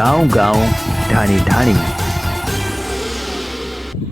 गांव-गांव, ढाणी-ढाणी।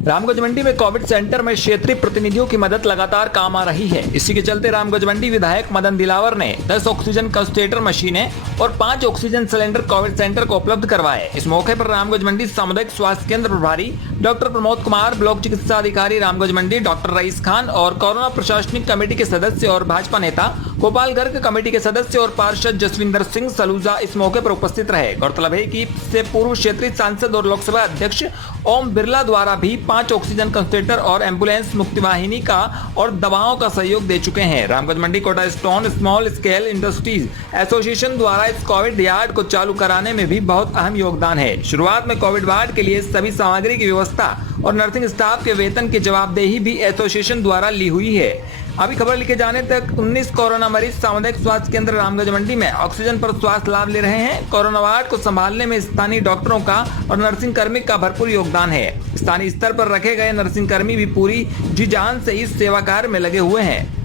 रामगंज मंडी में Covid centre में क्षेत्रीय प्रतिनिधियों की मदद लगातार काम आ रही है। इसी के चलते रामगंज मंडी विधायक मदन दिलावर ने 10 ऑक्सीजन कंसंट्रेटर मशीनें और 5 ऑक्सीजन सिलेंडर कोविड सेंटर को उपलब्ध करवाए। इस मौके पर रामगंज मंडी सामुदायिक स्वास्थ्य केंद्र प्रभारी डॉक्टर प्रमोद कुमार, ब्लॉक चिकित्सा अधिकारी रामगंज मंडी डॉक्टर रईस खान और कोरोना प्रशासनिक कमेटी के सदस्य और भाजपा नेता गोपाल गर्ग कमेटी के सदस्य और पार्षद जसविंदर सिंह सलूजा इस मौके पर उपस्थित रहे। गौरतलब है कि इससे पूर्व क्षेत्रीय सांसद और लोकसभा अध्यक्ष ओम बिरला द्वारा भी 5 ऑक्सीजन कंसंट्रेटर और एम्बुलेंस मुक्तिवाहिनी का और दवाओं का सहयोग दे चुके हैं। Ramganj Mandi Kota stone small scale industries association द्वारा इस कोविड यार्ड को चालू कराने में भी बहुत अहम योगदान है। शुरुआत में कोविड वार्ड के लिए सभी सामग्री की व्यवस्था और नर्सिंग स्टाफ के वेतन की जवाबदेही भी एसोसिएशन द्वारा ली हुई है। अभी खबर लिखे जाने तक 19 कोरोना मरीज सामुदायिक स्वास्थ्य केंद्र रामगंज मंडी में ऑक्सीजन पर स्वास्थ्य लाभ ले रहे हैं। कोरोना वार्ड को संभालने में स्थानीय डॉक्टरों का और नर्सिंग कर्मी का भरपूर योगदान है। स्थानीय स्तर पर रखे गए नर्सिंग कर्मी भी पूरी जी जान से इस सेवा कार्य में लगे हुए हैं।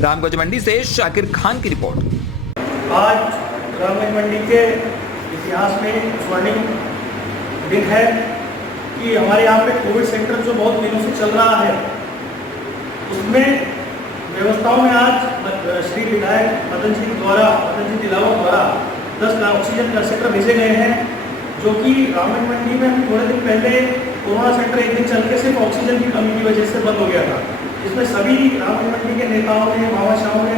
रामगंज मंडी से शाकिर खान की रिपोर्ट। आज रामगंज मंडी के इतिहास में स्वर्णिम दिन है कि हमारे यहाँ पे कोविड सेंटर जो बहुत दिनों से चल रहा है उसमें व्यवस्थाओं में आज श्री विधायक मदन जी दिलावर द्वारा 10 ऑक्सीजन कंसंट्रेटर भेजे गए हैं, जो कि रामगंज मंडी में थोड़े दिन पहले कोरोना सेंटर एक दिन चल के सिर्फ ऑक्सीजन की कमी की वजह से बंद हो गया था। इसमें सभी रामगंज मंडी के नेताओं ने, भामाशाहों ने,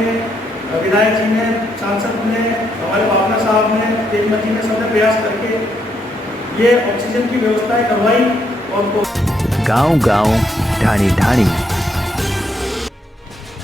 विधायक जी ने, सांसद ने, हमारे पापना साहब ने, तेजमल जी ने, सबने प्रयास करके ये ऑक्सीजन की व्यवस्थाएं करवाई। और गांव-गांव, ढाणी-ढाणी।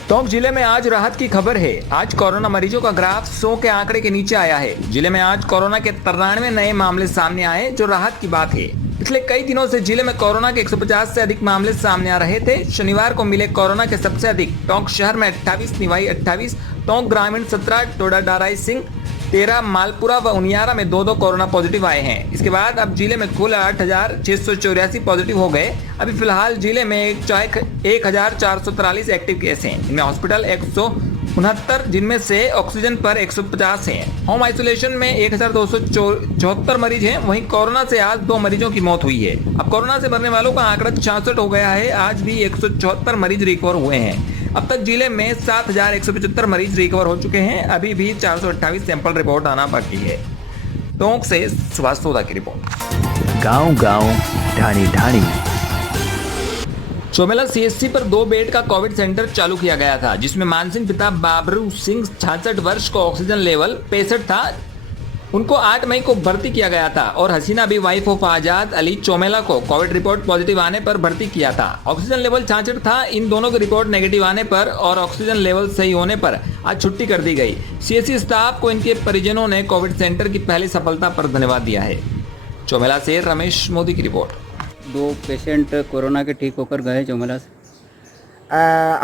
टोंक जिले में आज राहत की खबर है। आज कोरोना मरीजों का ग्राफ 100 के आंकड़े के नीचे आया है। जिले में आज कोरोना के 93 नए मामले सामने आए, जो राहत की बात है। पिछले कई दिनों से जिले में कोरोना के 150 से अधिक मामले सामने आ रहे थे। शनिवार को मिले कोरोना के सबसे अधिक टोंक शहर में 28, निवाई 28, टोंक ग्रामीण 17, टोडा डाराई सिंह 13, मालपुरा व उनियारा में 2-2 कोरोना पॉजिटिव आए हैं। इसके बाद अब जिले में कुल 8,684 पॉजिटिव हो गए। अभी फिलहाल जिले में 1,443 एक्टिव केस हैं। इनमें हॉस्पिटल 169, जिनमें से ऑक्सीजन पर 150 हैं। होम आइसोलेशन में 1,274 मरीज हैं। वहीं कोरोना से आज 2 मरीजों की मौत हुई है। अब कोरोना से मरने वालों का आंकड़ा 66 हो गया है। आज भी 174 मरीज रिकवर हुए हैं। अब तक जिले में 7,175 मरीज रिकवर हो चुके हैं। अभी भी 428 सैंपल रिपोर्ट आना बाकी है। टोंक से सुभाष सोदा की रिपोर्ट। गांव-गांव, ढाणी-ढाणी। चोमेला सीएचसी पर 2 बेड का कोविड सेंटर चालू किया गया था, जिसमें मानसिंह पिता बाबरू सिंह 66 वर्ष को ऑक्सीजन लेवल 65 था। उनको 8 मई को भर्ती किया गया था और हसीना भी वाइफ ऑफ आजाद अली चोमेला को कोविड रिपोर्ट पॉजिटिव आने पर भर्ती किया था। ऑक्सीजन लेवल 66 था। इन दोनों की रिपोर्ट नेगेटिव आने पर और ऑक्सीजन लेवल सही होने पर आज छुट्टी कर दी गई। सीएचसी स्टाफ को इनके परिजनों ने कोविड सेंटर की पहली सफलता पर धन्यवाद दिया है। चोमेला से रमेश मोदी की रिपोर्ट। 2 पेशेंट कोरोना के ठीक होकर गए चोमेला से।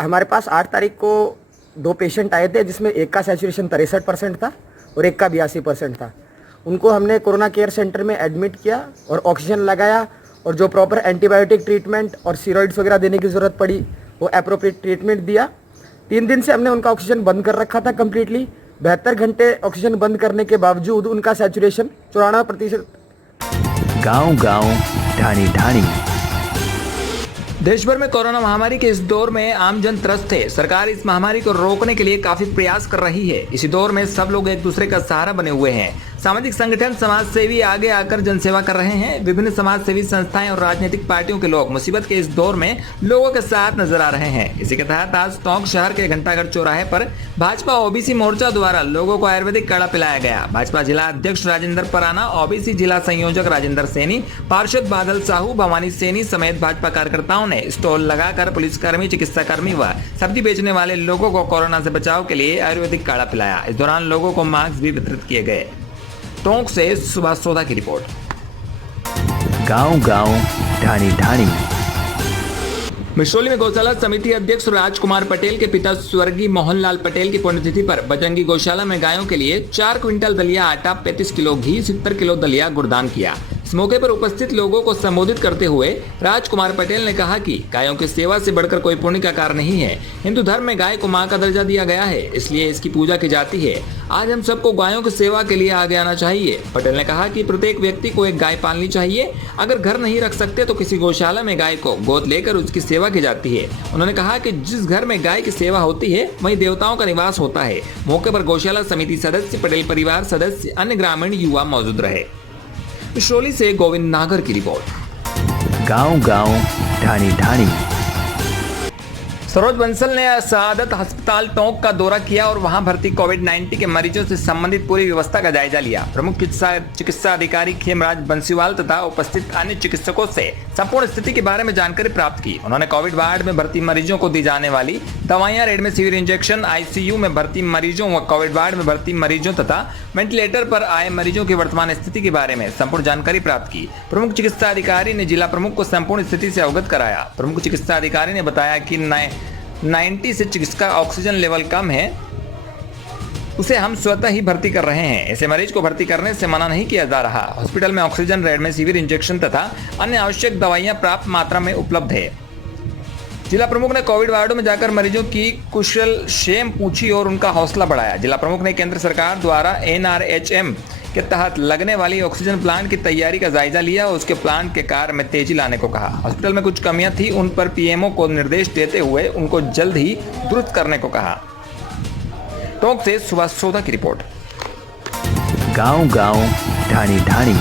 हमारे पास 8 तारीख को 2 पेशेंट आए थे, जिसमें एक का सैचुरेशन 63% था और एक का 82% था। उनको हमने कोरोना केयर सेंटर में एडमिट किया और ऑक्सीजन लगाया, और जो प्रॉपर एंटीबायोटिक ट्रीटमेंट और स्टेरॉइड्स वगैरह देने की ज़रूरत पड़ी वो एप्रोप्रिएट ट्रीटमेंट दिया। 3 दिन से हमने उनका ऑक्सीजन बंद कर रखा था कम्प्लीटली। 72 घंटे ऑक्सीजन बंद करने के बावजूद उनका सैचुरेशन 94%। गांव-गांव, ढाणी-ढाणी। देश भर में कोरोना महामारी के इस दौर में आमजन त्रस्त है। सरकार इस महामारी को रोकने के लिए काफी प्रयास कर रही है। इसी दौर में सब लोग एक दूसरे का सहारा बने हुए हैं। सामाजिक संगठन, समाज सेवी आगे आकर जनसेवा कर रहे हैं। विभिन्न समाज सेवी संस्थाएं और राजनीतिक पार्टियों के लोग मुसीबत के इस दौर में लोगों के साथ नजर आ रहे हैं। इसी के तहत आज टोंक शहर के घंटाघर चौराहे पर भाजपा ओबीसी मोर्चा द्वारा लोगों को आयुर्वेदिक काढ़ा पिलाया गया। भाजपा जिला अध्यक्ष राजेंद्र पराना, ओबीसी जिला संयोजक राजेंद्र सैनी, पार्षद बादल साहू, भवानी सैनी समेत भाजपा कार्यकर्ताओं ने स्टॉल लगाकर पुलिसकर्मी, चिकित्साकर्मी व सब्जी बेचने वाले लोगों को कोरोना से बचाव के लिए आयुर्वेदिक काढ़ा पिलाया। इस दौरान लोगों को मास्क भी वितरित किए गए। टोंक से सुभाष सोदा की रिपोर्ट। गांव-गांव, ढाणी-ढाणी। मिश्रोली में गौशाला समिति अध्यक्ष राजकुमार पटेल के पिता स्वर्गीय मोहनलाल पटेल की पुण्यतिथि पर बजरंगी गौशाला में गायों के लिए 4 क्विंटल दलिया आटा, 35 किलो घी, 70 किलो दलिया गुड़दान किया। इस मौके पर उपस्थित लोगों को संबोधित करते हुए राजकुमार पटेल ने कहा कि गायों की सेवा से बढ़कर कोई पुण्य का कार्य नहीं है। हिंदू धर्म में गाय को मां का दर्जा दिया गया है, इसलिए इसकी पूजा की जाती है। आज हम सबको गायों की सेवा के लिए आगे आना चाहिए। पटेल ने कहा कि प्रत्येक व्यक्ति को एक गाय पालनी चाहिए। अगर घर नहीं रख सकते तो किसी गौशाला में गाय को गोद लेकर उसकी सेवा की जाती है। उन्होंने कहा कि जिस घर में गाय की सेवा होती है वहीं देवताओं का निवास होता है। मौके पर गौशाला समिति सदस्य, पटेल परिवार सदस्य, अन्य ग्रामीण युवा मौजूद रहे। विश्रोली से गोविंद नागर की रिपोर्ट। गांव-गांव, ढाणी-ढाणी। सरोज बंसल ने शहादत अस्पताल टोंक का दौरा किया और वहां भर्ती कोविड-19 के मरीजों से संबंधित पूरी व्यवस्था का जायजा लिया। प्रमुख चिकित्सा अधिकारी खेमराज बंसीवाल तथा उपस्थित अन्य चिकित्सकों से संपूर्ण स्थिति के बारे में जानकारी प्राप्त की। उन्होंने कोविड वार्ड में भर्ती मरीजों को दी जाने वाली दवाइयां, रेमडेसिविर इंजेक्शन, आईसीयू में भर्ती मरीजों व कोविड वार्ड में भर्ती मरीजों तथा वेंटिलेटर पर आए मरीजों की वर्तमान स्थिति के बारे में संपूर्ण जानकारी प्राप्त की। प्रमुख चिकित्सा अधिकारी ने जिला प्रमुख को संपूर्ण स्थिति से अवगत कराया। प्रमुख चिकित्सा अधिकारी ने बताया कि 90 से जिसका ऑक्सीजन लेवल कम है उसे हम स्वतः ही भर्ती कर रहे हैं। ऐसे मरीज को भर्ती करने से मना नहीं किया जा रहा। हॉस्पिटल में ऑक्सीजन, रेमडेसिविर इंजेक्शन तथा अन्य आवश्यक दवाइयां प्राप्त मात्रा में उपलब्ध है। जिला प्रमुख ने कोविड वार्डों में जाकर मरीजों की कुशल क्षेम पूछी और उनका हौसला बढ़ाया। जिला प्रमुख ने केंद्र सरकार द्वारा NRHM के तहत लगने वाली ऑक्सीजन प्लांट की तैयारी का जायजा लिया और उसके प्लांट के कार्य में तेजी लाने को कहा। हॉस्पिटल में कुछ कमियां थी, उन पर पीएमओ को निर्देश देते हुए उनको जल्द ही दुरुस्त करने को कहा। टोंक से सुभाष सोधा की रिपोर्ट। गांव-गांव, ढाणी-ढाणी।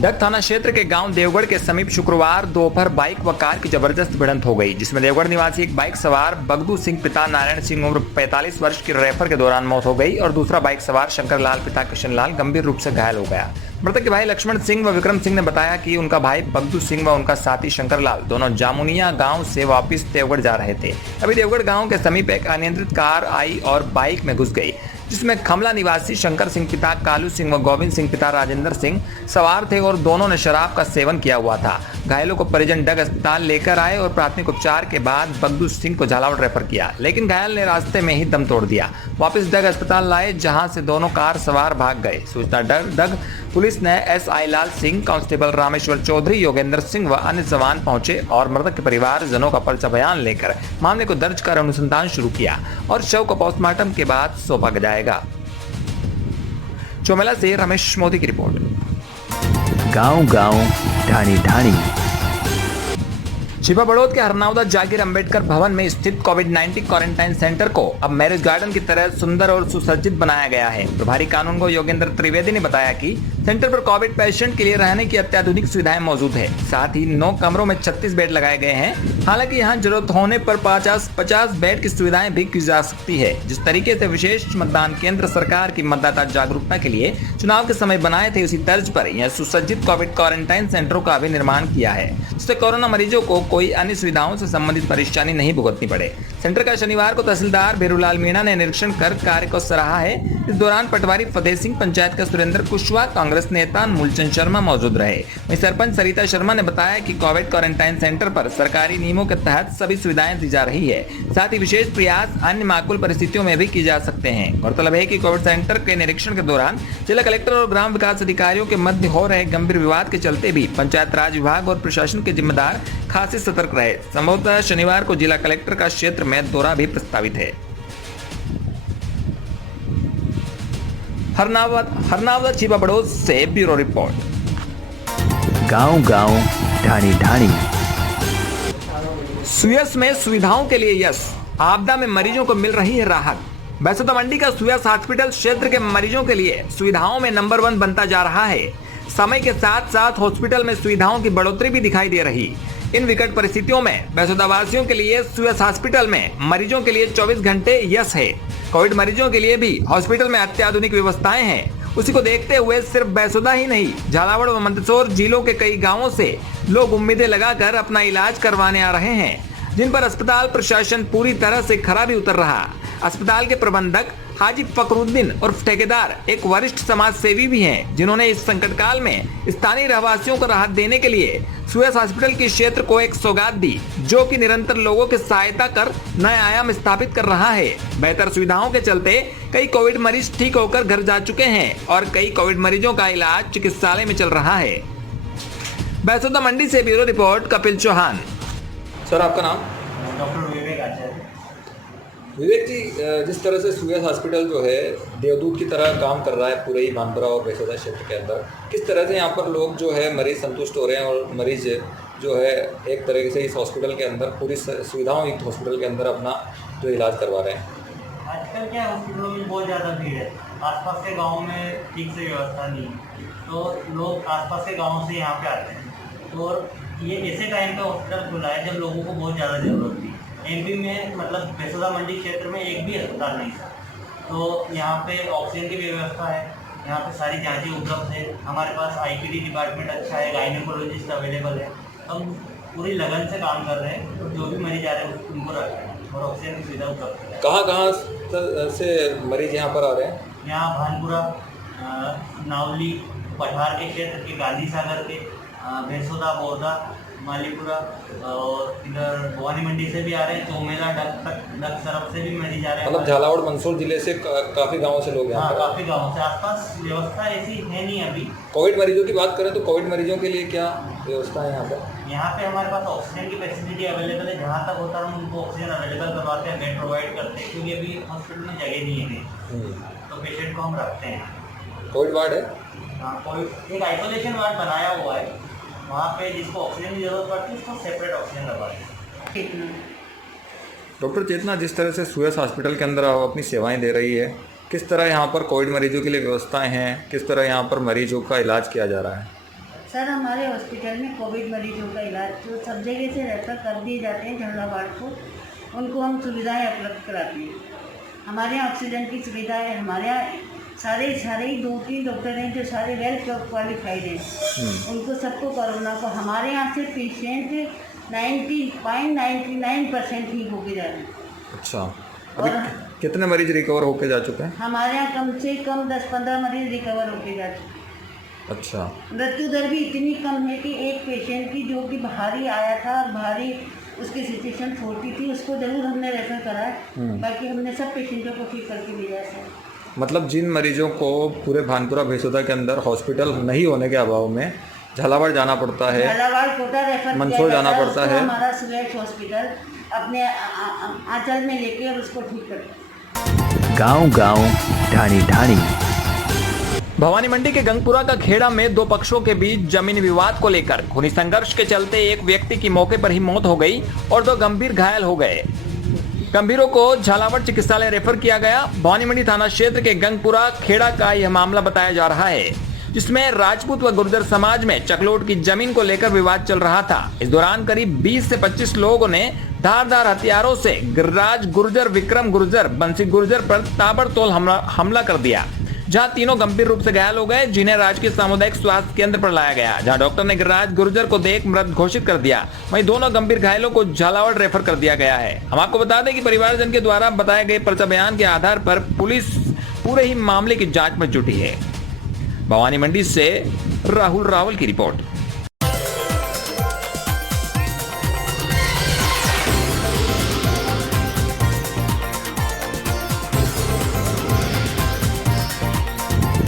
डग थाना क्षेत्र के गांव देवगढ़ के समीप शुक्रवार दोपहर बाइक व कार की जबरदस्त भिड़ंत हो गई, जिसमें देवगढ़ निवासी एक बाइक सवार बगदू सिंह पिता नारायण सिंह उम्र 45 वर्ष की रेफर के दौरान मौत हो गई और दूसरा बाइक सवार शंकर लाल पिता किशन लाल गंभीर रूप से घायल हो गया। मृतक के भाई लक्ष्मण सिंह व विक्रम सिंह ने बताया कि उनका भाई बगदू सिंह व उनका साथी शंकर लाल दोनों जामुनिया गांव से वापस देवगढ़ जा रहे थे। अभी देवगढ़ गांव के समीप एक अनियंत्रित कार आई और बाइक में घुस गई, जिसमें खमला निवासी शंकर सिंह पिता कालू सिंह व गोविंद सिंह पिता राजेंद्र सिंह सवार थे और दोनों ने शराब का सेवन किया हुआ था। घायलों को परिजन डग अस्पताल लेकर आए और प्राथमिक उपचार के बाद बगदू सिंह को झालावाड़ रेफर किया, लेकिन घायल ने रास्ते में ही दम तोड़ दिया। वापस डग अस्पताल लाए, जहां से दोनों कार सवार भाग गए। सूचना डग पुलिस ने SI लाल सिंह, कांस्टेबल रामेश्वर चौधरी, योगेंद्र सिंह व अन्य जवान पहुंचे और मृतक के परिवारजनों का पर्चा बयान लेकर मामले को दर्ज कर अनुसंधान शुरू किया और शव को पोस्टमार्टम के बाद सौंपा जाएगा। चौमेला से रमेश मोदी की रिपोर्ट। गांव-गांव, ढाणी-ढाणी। छिपा बड़ौद के हरनावदा जागीर अंबेडकर भवन में स्थित कोविड-19 क्वारंटाइन सेंटर को अब मैरिज गार्डन की तरह सुंदर और सुसज्जित बनाया गया है। प्रभारी कानूनगो योगेंद्र त्रिवेदी ने बताया कि सेंटर पर कोविड पेशेंट के लिए रहने की अत्याधुनिक सुविधाएं मौजूद है। साथ ही 9 कमरों में 36 बेड लगाए गए हैं। हालांकि यहां जरूरत होने पर 50 बेड की सुविधाएं भी की जा सकती है। जिस तरीके से विशेष मतदान केंद्र सरकार की मतदाता जागरूकता के लिए चुनाव के समय बनाए थे, उसी तर्ज पर यह सुसज्जित कोविड क्वारंटाइन सेंटरों का भी निर्माण किया है, जिससे कोरोना मरीजों को कोई अन्य सुविधाओं से संबंधित परेशानी नहीं भुगतनी पड़े। सेंटर का शनिवार को तहसीलदार भेरूलाल मीणा ने निरीक्षण कर कार्य को सराहा है। इस दौरान पटवारी फतेह सिंह, पंचायत का सुरेंद्र कुशवाहा, कांग्रेस नेता मूलचंद शर्मा मौजूद रहे। वहीं सरपंच सरिता शर्मा ने बताया कि कोविड क्वारंटाइन सेंटर पर सरकारी नियमों के तहत सभी सुविधाएं दी जा रही है। साथ ही विशेष प्रयास अन्य माकूल परिस्थितियों में भी की जा सकते हैं। गौरतलब है कि कोविड सेंटर के निरीक्षण के दौरान जिला कलेक्टर और ग्राम विकास अधिकारियों के मध्य हो रहे गंभीर विवाद के चलते भी पंचायत राज विभाग और प्रशासन के जिम्मेदार खासे सतर्क रहे। संभवतः शनिवार को जिला कलेक्टर का क्षेत्र में दौरा भी प्रस्तावित है। हरनावदा छिपा बड़ौद से ब्यूरो रिपोर्ट। गांव-गांव, ढाणी-ढाणी। सुयस में सुविधाओं के लिए यस, आपदा में मरीजों को मिल रही है राहत। बैसोदा मंडी का सुयस हॉस्पिटल क्षेत्र के मरीजों के लिए सुविधाओं में नंबर 1 बनता जा रहा है। समय के साथ साथ हॉस्पिटल में सुविधाओं की बढ़ोतरी भी दिखाई दे रही। इन विकट परिस्थितियों में बैसोदा वासियों के लिए सुयस हॉस्पिटल में मरीजों के लिए 24 घंटे यस है। कोविड मरीजों के लिए भी हॉस्पिटल में अत्याधुनिक व्यवस्थाएं हैं। उसी को देखते हुए सिर्फ बैसोदा ही नहीं, झालावाड़ व मंदसौर जिलों के कई गांवों से लोग उम्मीदें लगाकर अपना इलाज करवाने आ रहे हैं, जिन पर अस्पताल प्रशासन पूरी तरह से खरा भी उतर रहा। अस्पताल के प्रबंधक हाजी फकरुद्दीन और ठेकेदार एक वरिष्ठ समाज सेवी भी हैं, जिन्होंने इस संकट काल में स्थानीय रहवासियों को राहत देने के लिए सुयस हॉस्पिटल के क्षेत्र को एक सौगात दी, जो कि निरंतर लोगों की सहायता कर नए आयाम स्थापित कर रहा है। बेहतर सुविधाओं के चलते कई कोविड मरीज ठीक होकर घर जा चुके हैं और कई कोविड मरीजों का इलाज चिकित्सालय में चल रहा है। बैसोदा मंडी से bureau report Kapil Chauhan. Sir आपका नाम? डॉक्टर विवेक आचार्य। विवेक जी, जिस तरह से सुयस हॉस्पिटल जो है देवदूत की तरह काम कर रहा है पूरे ही भानपुरा और बैसोदा क्षेत्र के अंदर, किस तरह से यहाँ पर लोग जो है मरीज संतुष्ट हो रहे हैं और मरीज जो है एक तरीके से इस हॉस्पिटल के अंदर पूरी सुविधाओं युक्त हॉस्पिटल के अंदर अपना जो इलाज करवा रहे हैं? आजकल क्या हॉस्पिटलों में बहुत ज़्यादा भीड़ है, आसपास के गाँव में ठीक से व्यवस्था नहीं है, तो लोग आसपास के गाँव से यहाँ पे आते हैं। और ये ऐसे टाइम पे हॉस्पिटल खुला है जब लोगों को बहुत ज़्यादा ज़रूरत थी। एमपी में मतलब बैसोदा मंडी क्षेत्र में एक भी अस्पताल नहीं था, तो यहाँ पे ऑक्सीजन की व्यवस्था है, यहाँ पे सारी जांचें उपलब्ध है, हमारे पास आईपीडी डिपार्टमेंट अच्छा है, गायनेकोलॉजिस्ट अवेलेबल है। हम पूरी लगन से काम कर रहे हैं और जो भी मरीज आ रहे हैं उनको रख रहे हैं और ऑक्सीजन की सुविधा उपलब्ध है। कहाँ से मरीज यहाँ पर आ रहे हैं? यहाँ भानपुरा, नावली, पठार के क्षेत्र के, गांधी सागर के, बैसोदा, बोरदा, मालीपुरा और इधर भवानी मंडी से भी आ रहे हैं, चौमेला, डक सरफ से भी मरीज आ रहे हैं। मतलब झालावाड़ मंदसौर जिले से काफ़ी गाँव से लोग यहाँ हाँ, पर? काफ़ी गाँव से। आसपास व्यवस्था ऐसी है नहीं अभी। कोविड मरीजों की बात करें तो कोविड मरीजों के लिए क्या व्यवस्था है यहाँ पर? यहाँ पे हमारे पास ऑक्सीजन की फैसिलिटी अवेलेबल है, जहाँ तक होता है हम उनको ऑक्सीजन अवेलेबल करवाते हैं, बेड प्रोवाइड करते हैं, क्योंकि अभी हॉस्पिटल में जगह नहीं है तो पेशेंट को हम रखते हैं। कोविड वार्ड है? हाँ, कोई एक आइसोलेशन वार्ड बनाया हुआ है, वहाँ पे जिसको ऑक्सीजन की जरूरत पड़ती है उसको सेपरेट ऑक्सीजन लगवाते हैं। डॉक्टर चेतना, जिस तरह से सुयस हॉस्पिटल के अंदर आप अपनी सेवाएं दे रही है, किस तरह यहाँ पर कोविड मरीजों के लिए व्यवस्थाएं हैं, किस तरह यहाँ पर मरीजों का इलाज किया जा रहा है? सर, हमारे हॉस्पिटल में कोविड मरीजों का इलाज जो सब जगह से रेफर कर दिए जाते हैं झालावाड़ को, उनको हम सुविधाएं उपलब्ध कराते हैं। हमारे यहाँ ऑक्सीजन की सुविधा है, हमारे यहाँ सारे ही 2-3 डॉक्टर हैं जो सारे वेल क्वालिफाइड हैं। उनको सबको कोरोना को हमारे यहाँ से पेशेंट 99.99% ठीक होके जा रहे हैं। अच्छा, अभी कितने मरीज रिकवर होके जा चुके हैं? हमारे यहाँ कम से कम 10-15 मरीज रिकवर होके जा चुके हैं। अच्छा, मृत्यु दर भी इतनी कम है कि एक पेशेंट की जो कि बाहरी आया था और बाहरी उसकी सिचुएशन 40 थी, उसको जरूर हमने रेफर करा है, बाकी हमने सब पेशेंटों को ठीक करके भेजा है सर। मतलब जिन मरीजों को पूरे भानपुरा बैसोदा के अंदर हॉस्पिटल नहीं होने के अभाव में झालावाड़ जाना पड़ता है, झालावाड़ कोटा रेफर मंदसौर जाना पड़ता है, हमारा सुयस हॉस्पिटल अपने आंचल में लेके और उसको ठीक करता है। गांव-गांव, ढाणी-ढाणी। भवानी मंडी के गंगपुरा का खेड़ा में दो पक्षों के बीच जमीनी विवाद को लेकर खूनी संघर्ष के चलते एक व्यक्ति की मौके पर ही मौत हो गई और 2 गंभीर घायल हो गए। गंभीरों को झालावाड़ चिकित्सालय रेफर किया गया। भवानी मंडी थाना क्षेत्र के गंगपुरा खेड़ा का यह मामला बताया जा रहा है, जिसमें राजपूत व गुर्जर समाज में चकलोट की जमीन को लेकर विवाद चल रहा था। इस दौरान करीब 20 से 25 लोगों ने धारदार हथियारों से गिरिराज गुर्जर, विक्रम गुर्जर, बंसी गुर्जर पर ताबड़तोड़ हमला कर दिया, जहां तीनों गंभीर रूप से घायल हो गए, जिन्हें राजकीय सामुदायिक स्वास्थ्य केंद्र पर लाया गया, जहां डॉक्टर ने गिरिराज गुर्जर को देख मृत घोषित कर दिया। वहीं दोनों गंभीर घायलों को झालावाड़ रेफर कर दिया गया है। हम आपको बता दें कि परिवारजन के द्वारा बताए गए पर्चा बयान के आधार पर पुलिस पूरे ही मामले की जांच में जुटी है। भवानी मंडी से राहुल रावल की रिपोर्ट।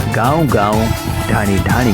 गांव-गांव, ढाणी-ढाणी।